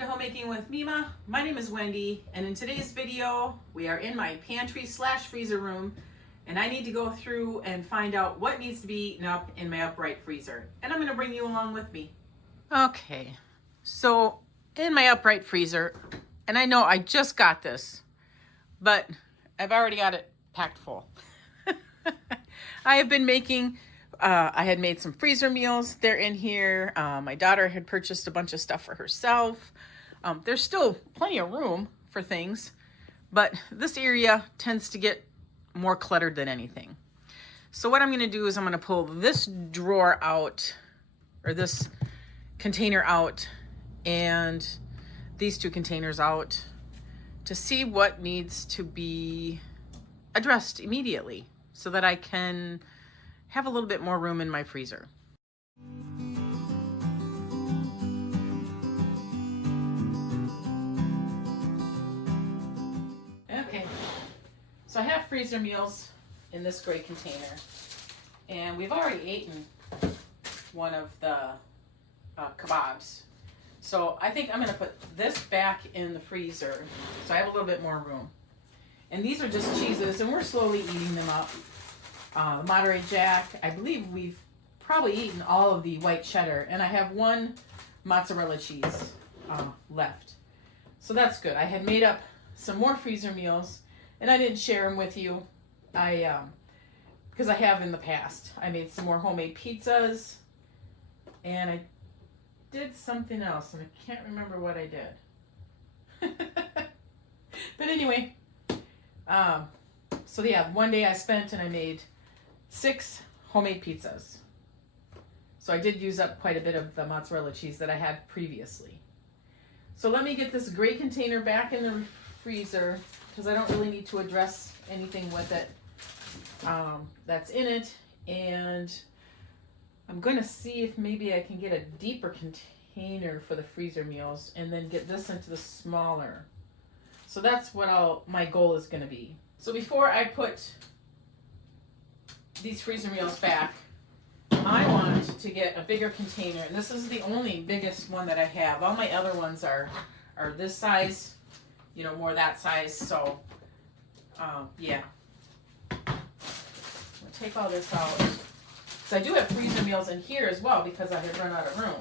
to Homemaking with Mima. My name is Wendy, and in today's video, we are in my pantry slash freezer room, and I need to go through and find out what needs to be eaten up in my upright freezer. And I'm going to bring you along with me. Okay, so in my upright freezer, and I know I just got this, but I've already got it packed full. I have been making I had made some freezer meals. They're in here. My daughter had purchased a bunch of stuff for herself. There's still plenty of room for things, but this area tends to get more cluttered than anything. So what I'm going to do is I'm going to pull this drawer out, or this container out, and these two containers out to see what needs to be addressed immediately so that I can have a little bit more room in my freezer. Okay, so I have freezer meals in this gray container, and we've already eaten one of the kebabs. So I think I'm gonna put this back in the freezer so I have a little bit more room. And these are just cheeses, and we're slowly eating them up. Monterey Jack, I believe we've probably eaten all of the white cheddar, and I have one mozzarella cheese left. So that's good. I had made up some more freezer meals, and I didn't share them with you. Because I have in the past. I made some more homemade pizzas, and I did something else, and I can't remember what I did. But anyway, so yeah, one day I spent and I made 6 homemade pizzas. So I did use up quite a bit of the mozzarella cheese that I had previously. So let me get this gray container back in the freezer because I don't really need to address anything with it that's in it. And I'm going to see if maybe I can get a deeper container for the freezer meals and then get this into the smaller. So that's what my goal is going to be. So before I put these freezer meals back, I want to get a bigger container. And this is the only biggest one that I have. All my other ones are this size, you know, more that size. So, yeah. I'm going to take all this out. So I do have freezer meals in here as well because I had run out of room.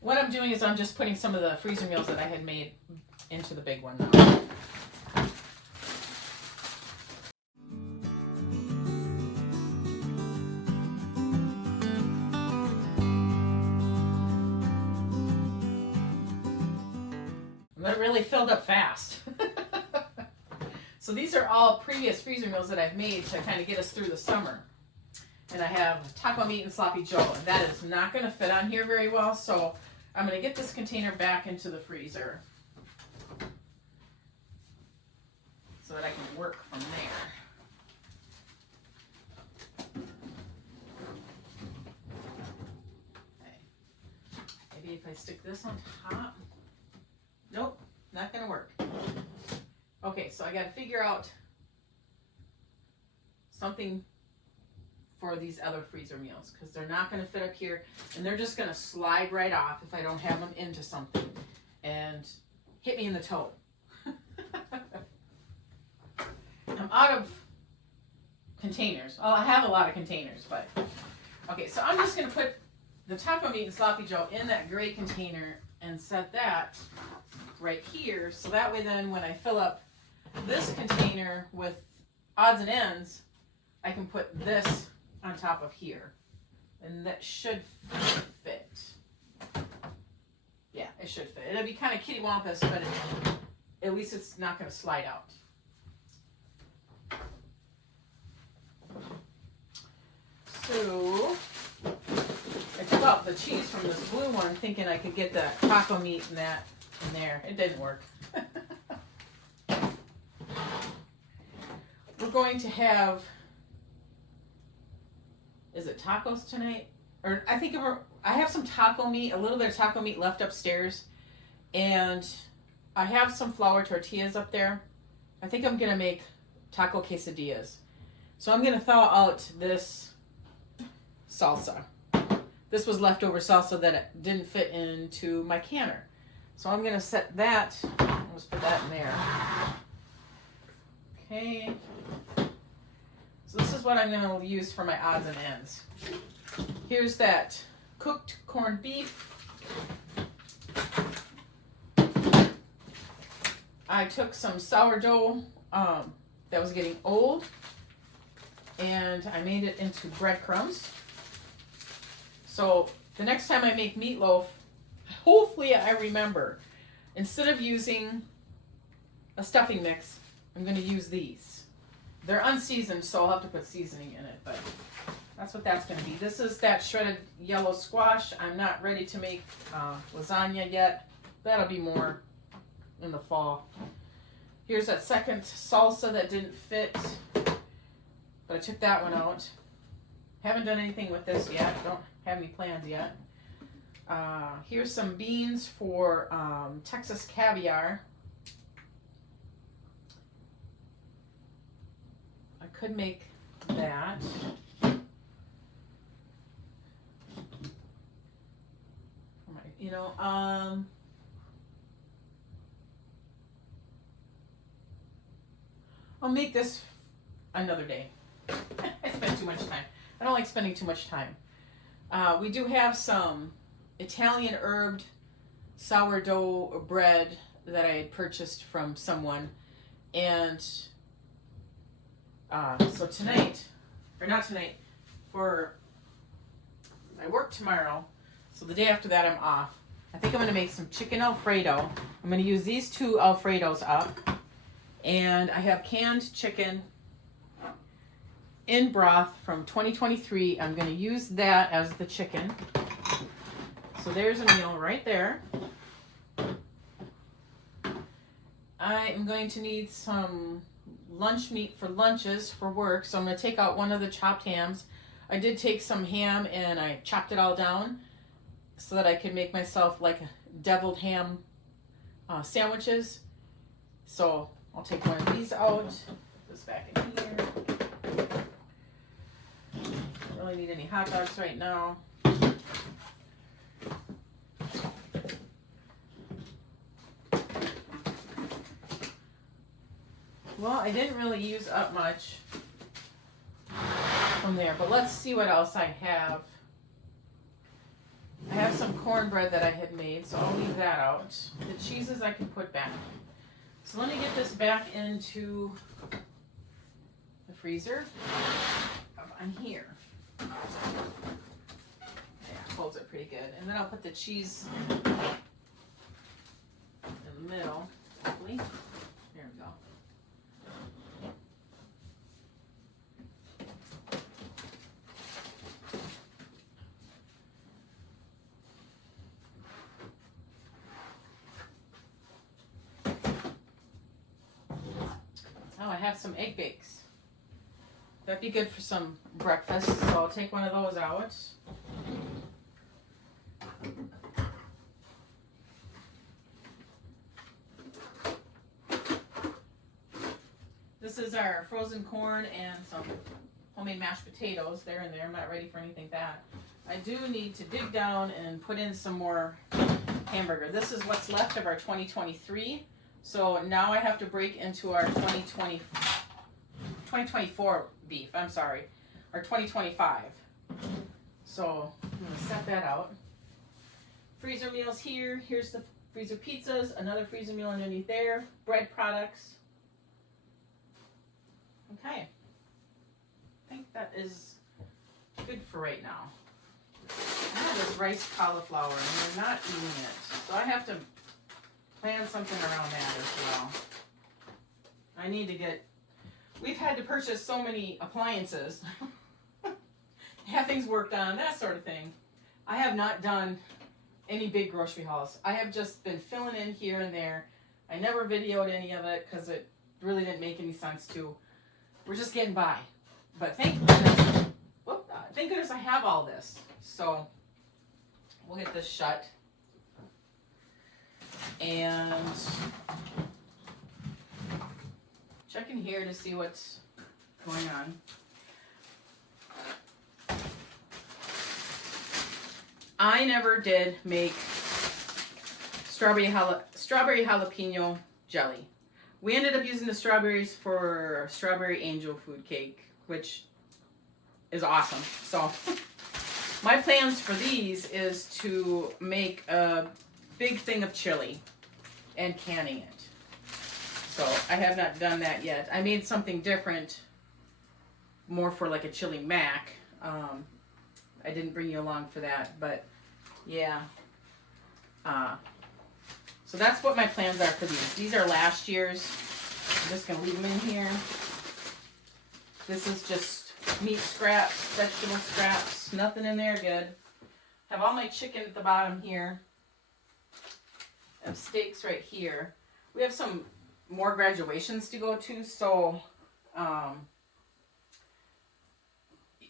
What I'm doing is I'm just putting some of the freezer meals that I had made into the big one now. That really filled up fast. So these are all previous freezer meals that I've made to kind of get us through the summer. And I have taco meat and sloppy joe, and that is not going to fit on here very well, so I'm going to get this container back into the freezer so that I can work from there. Okay. Maybe if I stick this on top. Nope, not going to work. Okay, so I got to figure out something for these other freezer meals because they're not going to fit up here and they're just going to slide right off if I don't have them into something and hit me in the toe. I'm out of containers. Well, I have a lot of containers, but okay, so I'm just going to put the taco meat and sloppy joe in that gray container and set that right here so that way then when I fill up this container with odds and ends, I can put this on top of here, and that should fit. Yeah, it should fit. It'll be kind of kitty wampus, but at least it's not going to slide out. So I took out the cheese from this blue one thinking I could get the taco meat and that in there. It didn't work. We're going to have, is it tacos tonight? Or I think I have some taco meat, a little bit of taco meat left upstairs, and I have some flour tortillas up there. I think I'm gonna make taco quesadillas. So I'm gonna thaw out this salsa. This was leftover salsa that it didn't fit into my canner. So I'm gonna set that, let's put that in there. Okay. So this is what I'm gonna use for my odds and ends. Here's that cooked corned beef. I took some sourdough that was getting old and I made it into breadcrumbs. So the next time I make meatloaf, hopefully I remember, instead of using a stuffing mix, I'm going to use these. They're unseasoned, so I'll have to put seasoning in it, but that's what that's going to be. This is that shredded yellow squash. I'm not ready to make lasagna yet. That'll be more in the fall. Here's that second salsa that didn't fit, but I took that one out. Haven't done anything with this yet. Don't have any plans yet. Here's some beans for Texas caviar. I could make that. You know, I'll make this another day. I spend too much time. I don't like spending too much time. We do have some Italian herbed sourdough bread that I purchased from someone. And so tonight, or not tonight, for I work tomorrow, so the day after that I'm off. I think I'm going to make some chicken Alfredo. I'm going to use these two Alfredos up. And I have canned chicken in broth from 2023. I'm going to use that as the chicken. So there's a meal right there. I am going to need some lunch meat for lunches for work. So I'm going to take out one of the chopped hams. I did take some ham and I chopped it all down so that I could make myself like deviled ham sandwiches. So I'll take one of these out, put this back in here. Don't really need any hot dogs right now. Well, I didn't really use up much from there, but let's see what else I have. I have some cornbread that I had made, so I'll leave that out. The cheeses I can put back. So let me get this back into the freezer on here. Yeah, holds it pretty good. And then I'll put the cheese in the middle, hopefully. There we go. Oh, I have some egg bakes. That'd be good for some breakfast, so I'll take one of those out. This is our frozen corn and some homemade mashed potatoes. They're in there. I'm not ready for anything that. I do need to dig down and put in some more hamburger. This is what's left of our 2023. So now I have to break into our 2024 beef. I'm sorry, our 2025. So I'm going to set that out. Freezer meals here. Here's the freezer pizzas. Another freezer meal underneath there. Bread products. Okay. I think that is good for right now. I have this rice cauliflower and they're not eating it. So I have to plan something around that as well. I need to get, we've had to purchase so many appliances, have things worked on, that sort of thing. I have not done any big grocery hauls. I have just been filling in here and there. I never videoed any of it because it really didn't make any sense to. We're just getting by. But thank goodness I have all this. So we'll get this shut. And checking here to see what's going on. I never did make strawberry jalapeno jelly. We ended up using the strawberries for strawberry angel food cake, which is awesome. So my plans for these is to make a big thing of chili and canning it. So I have not done that yet. I made something different, more for like a chili mac. I didn't bring you along for that, but yeah. So that's what my plans are for these. These are last year's. I'm just going to leave them in here. This is just meat scraps, vegetable scraps, nothing in there good. Have all my chicken at the bottom here. I have steaks right here. We have some more graduations to go to, so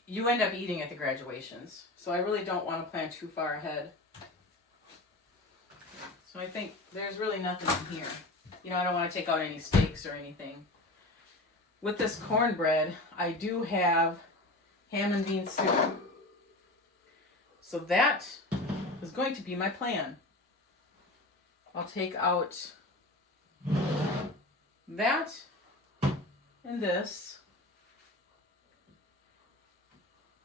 you end up eating at the graduations. So I really don't want to plan too far ahead. So I think there's really nothing in here. You know, I don't want to take out any steaks or anything. With this cornbread, I do have ham and bean soup. So that is going to be my plan. I'll take out that and this.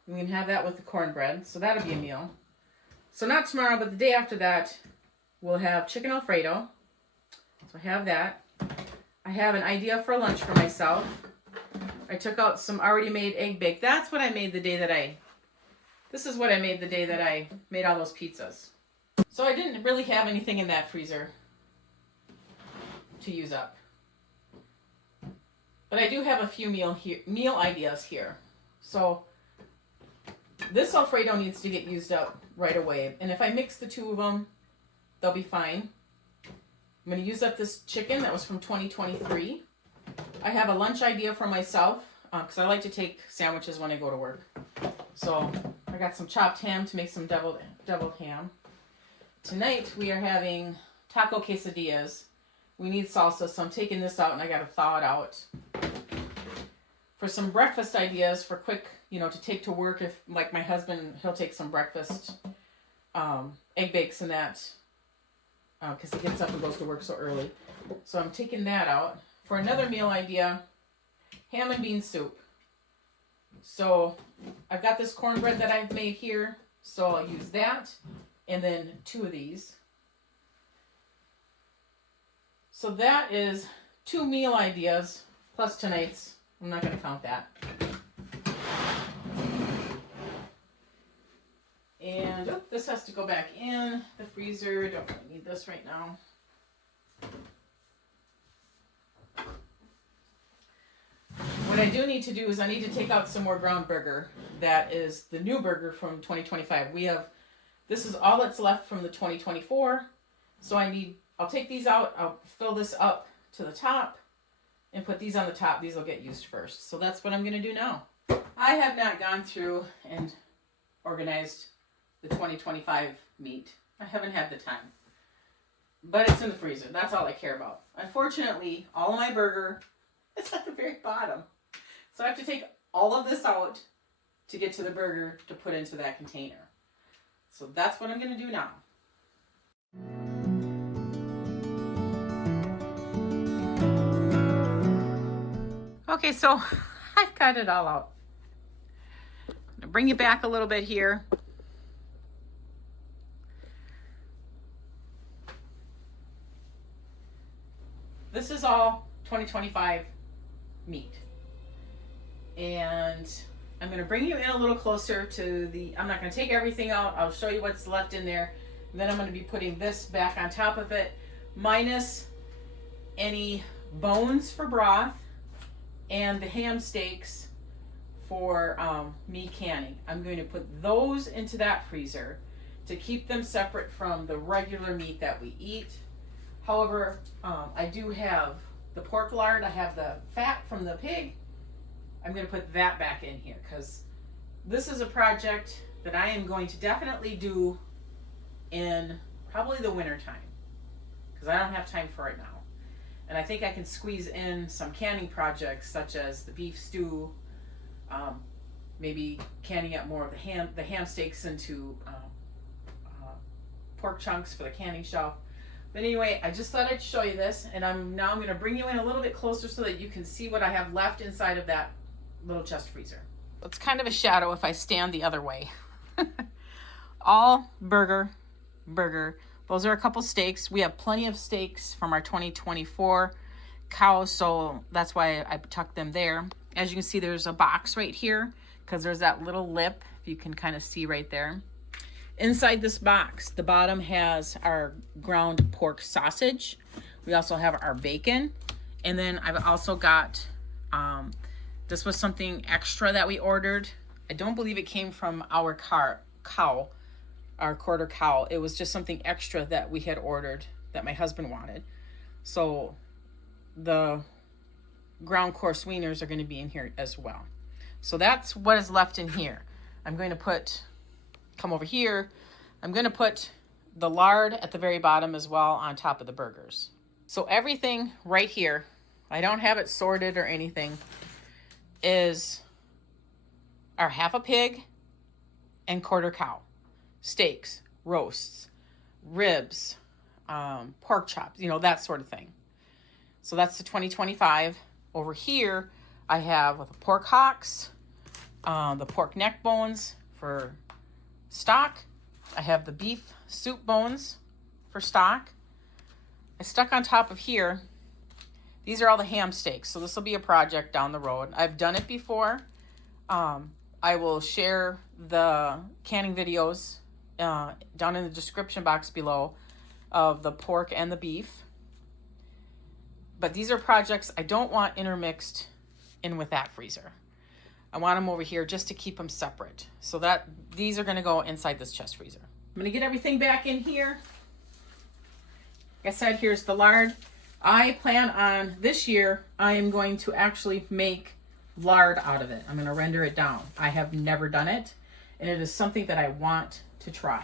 We can have that with the cornbread. So that'll be a meal. So not tomorrow, but the day after that, we'll have chicken Alfredo. So I have that. I have an idea for lunch for myself. I took out some already made egg bake. That's what I made the day that this is what I made the day that I made all those pizzas. So I didn't really have anything in that freezer to use up. But I do have a few meal ideas here. So this Alfredo needs to get used up right away. And if I mix the two of them, they'll be fine. I'm going to use up this chicken that was from 2023. I have a lunch idea for myself because I like to take sandwiches when I go to work. So I got some chopped ham to make some deviled ham. Tonight we are having taco quesadillas. We need salsa, so I'm taking this out and I got to thaw it out. For some breakfast ideas for quick, to take to work, if like my husband, he'll take some breakfast, egg bakes and that, because he gets up and goes to work so early. So I'm taking that out. For another meal idea, ham and bean soup. So I've got this cornbread that I've made here, so I'll use that, and then 2 of these. So that is 2 meal ideas, plus tonight's. I'm not going to count that. And this has to go back in the freezer. Don't really need this right now. What I do need to do is I need to take out some more ground burger. That is the new burger from 2025. This is all that's left from the 2024. So I'll take these out. I'll fill this up to the top and put these on the top. These will get used first. So that's what I'm going to do now. I have not gone through and organized the 2025 meat. I haven't had the time. But it's in the freezer. That's all I care about. Unfortunately, all of my burger is at the very bottom. So I have to take all of this out to get to the burger to put into that container. So that's what I'm going to do now. Okay, so I've got it all out. I'm going to bring you back a little bit here. This is all 2025 meat. And I'm going to bring you in a little closer to I'm not going to take everything out. I'll show you what's left in there. And then I'm going to be putting this back on top of it, minus any bones for broth and the ham steaks for me canning. I'm going to put those into that freezer to keep them separate from the regular meat that we eat. However, I do have the pork lard. I have the fat from the pig. I'm going to put that back in here because this is a project that I am going to definitely do in probably the winter time. because I don't have time for it now. And I think I can squeeze in some canning projects such as the beef stew, maybe canning up more of the ham steaks into pork chunks for the canning shelf. But anyway, I just thought I'd show you this, and I'm going to bring you in a little bit closer so that you can see what I have left inside of that little chest freezer. It's kind of a shadow if I stand the other way. All burger. Those are a couple steaks. We have plenty of steaks from our 2024 cows, so that's why I tucked them there. As you can see, there's a box right here because there's that little lip, if you can kind of see right there. Inside this box, the bottom has our ground pork sausage. We also have our bacon. And then I've also got, this was something extra that we ordered. I don't believe it came from our cow, our quarter cow. It was just something extra that we had ordered that my husband wanted. So the ground course wieners are going to be in here as well. So that's what is left in here. I'm going to come over here. I'm going to put the lard at the very bottom as well on top of the burgers. So everything right here, I don't have it sorted or anything, is our half a pig and quarter cow. Steaks, roasts, ribs, pork chops, that sort of thing. So that's the 2025. Over here, I have the pork hocks, the pork neck bones for stock. I have the beef soup bones for stock. I stuck on top of here, these are all the ham steaks. So this will be a project down the road. I've done it before. I will share the canning videos down in the description box below of the pork and the beef. But these are projects I don't want intermixed in with that freezer. I want them over here just to keep them separate. So that these are going to go inside this chest freezer. I'm going to get everything back in here. Like I said, here's the lard. I plan on this year, I am going to actually make lard out of it. I'm going to render it down. I have never done it, and it is something that I want to try.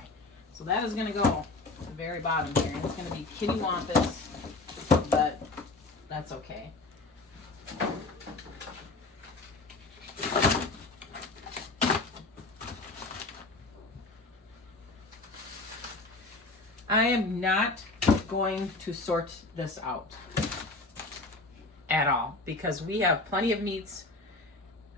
So that is going to go at the very bottom here. It's going to be kitty wampus, but that's okay. I am not going to sort this out at all because we have plenty of meats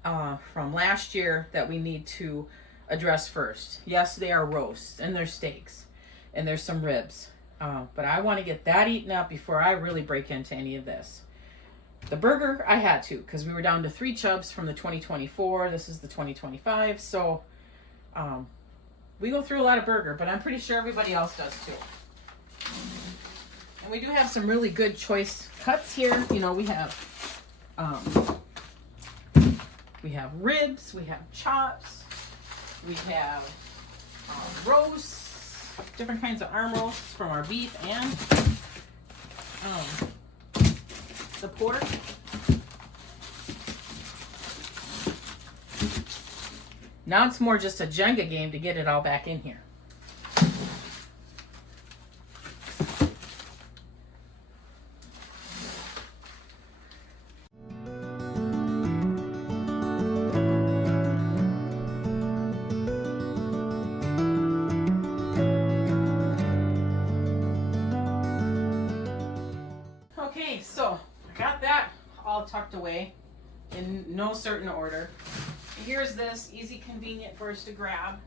from last year that we need to address first. Yes, they are roasts and they're steaks and there's some ribs, but I want to get that eaten up before I really break into any of this. The burger I had to because we were down to 3 chubs from the 2024. This is the 2025, so we go through a lot of burger, but I'm pretty sure everybody else does too. And we do have some really good choice cuts here. We have ribs, we have chops, we have roasts, different kinds of arm roasts from our beef and the pork. Now it's more just a Jenga game to get it all back in here. Okay, so I got that all tucked away in no certain order. Here's this, easy, convenient for us to grab.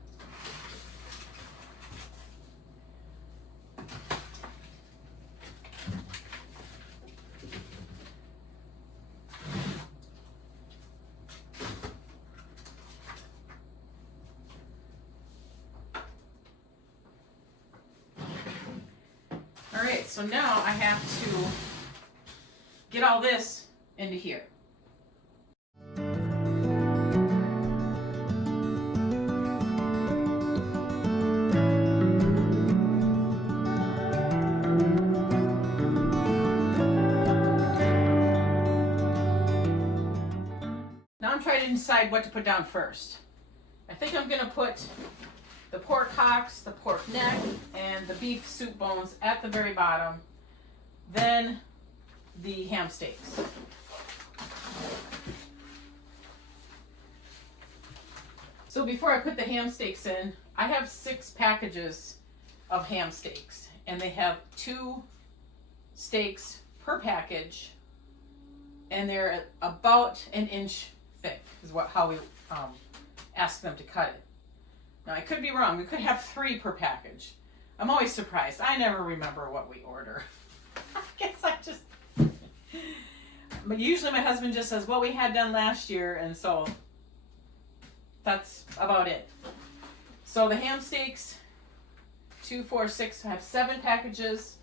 All right, so now I have to get all this into here. Now I'm trying to decide what to put down first. I think I'm going to put the pork hocks, the pork neck, and the beef soup bones at the very bottom. Then the ham steaks. So before I put the ham steaks in, I have 6 packages of ham steaks, and they have 2 steaks per package, and they're about an inch thick is how we ask them to cut it. Now I could be wrong. We could have 3 per package. I'm always surprised. I never remember what we order. I guess I just... But usually my husband just says, well, we had done last year, and so that's about it. So the ham steaks, 2, 4, 6, I have 7 packages.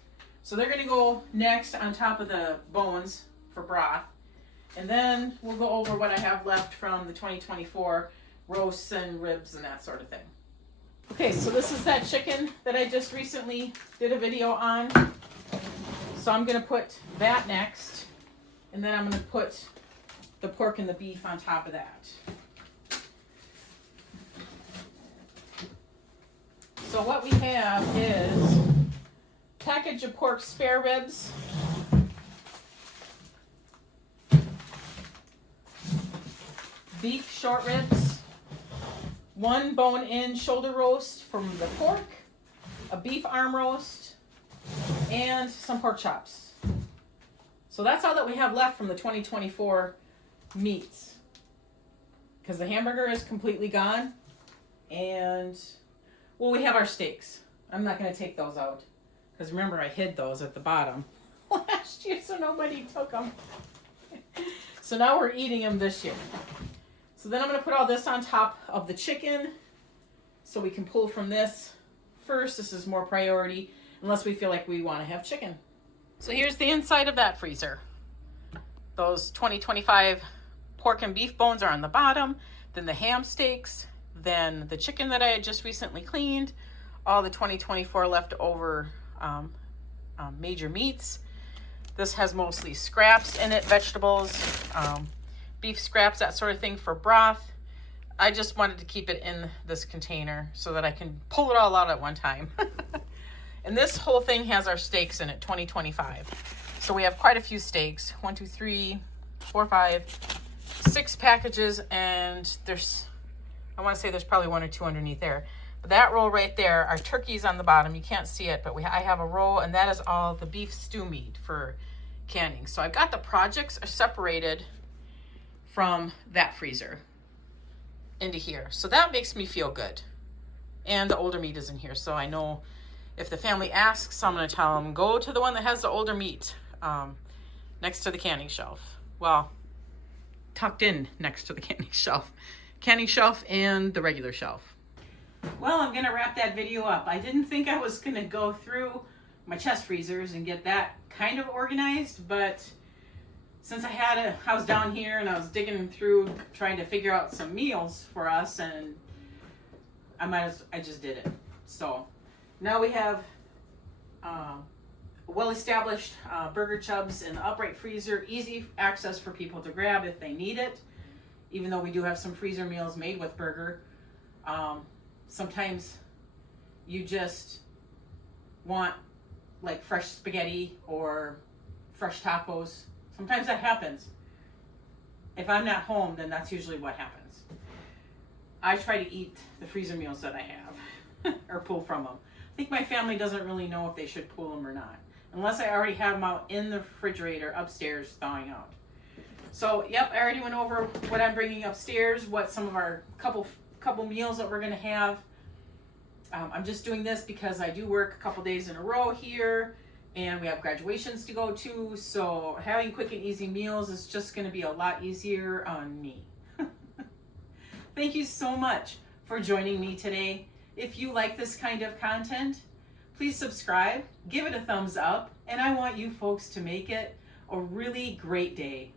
So they're going to go next on top of the bones for broth. And then we'll go over what I have left from the 2024 roasts and ribs and that sort of thing. Okay, so this is that chicken that I just recently did a video on. So I'm going to put that next. And then I'm going to put the pork and the beef on top of that. So what we have is a package of pork spare ribs, beef short ribs, 1 bone-in shoulder roast from the pork, a beef arm roast, and some pork chops. So that's all that we have left from the 2024 meats, because the hamburger is completely gone, and well, we have our steaks. I'm not going to take those out, because remember I hid those at the bottom last year, so nobody took them. So now we're eating them this year. So then I'm going to put all this on top of the chicken, so we can pull from this first. This is more priority, unless we feel like we want to have chicken. So here's the inside of that freezer. Those 2025 pork and beef bones are on the bottom, then the ham steaks, then the chicken that I had just recently cleaned, all the 2024 leftover major meats. This has mostly scraps in it, vegetables, beef scraps, that sort of thing for broth. I just wanted to keep it in this container so that I can pull it all out at one time. And this whole thing has our steaks in it, 2025. So we have quite a few steaks. 1, 2, 3, 4, 5, 6 packages, and I want to say there's probably 1 or 2 underneath there. But that roll right there, our turkey's on the bottom. You can't see it, but I have a roll, and that is all the beef stew meat for canning. So I've got the projects are separated from that freezer into here. So that makes me feel good. And the older meat is in here, so I know if the family asks, I'm going to tell them, go to the one that has the older meat next to the canning shelf. Well, tucked in next to the canning shelf. Canning shelf and the regular shelf. Well, I'm going to wrap that video up. I didn't think I was going to go through my chest freezers and get that kind of organized, but since I was down here and I was digging through trying to figure out some meals for us, and I just did it. So now we have well-established burger chubs in the upright freezer, easy access for people to grab if they need it, even though we do have some freezer meals made with burger. Sometimes you just want like fresh spaghetti or fresh tacos. Sometimes that happens. If I'm not home, then that's usually what happens. I try to eat the freezer meals that I have or pull from them. I think my family doesn't really know if they should pull them or not, unless I already have them out in the refrigerator upstairs thawing out. So, yep, I already went over what I'm bringing upstairs, what some of our couple meals that we're going to have. I'm just doing this because I do work a couple days in a row here, and we have graduations to go to, so having quick and easy meals is just going to be a lot easier on me. Thank you so much for joining me today. If you like this kind of content, please subscribe, give it a thumbs up, and I want you folks to make it a really great day.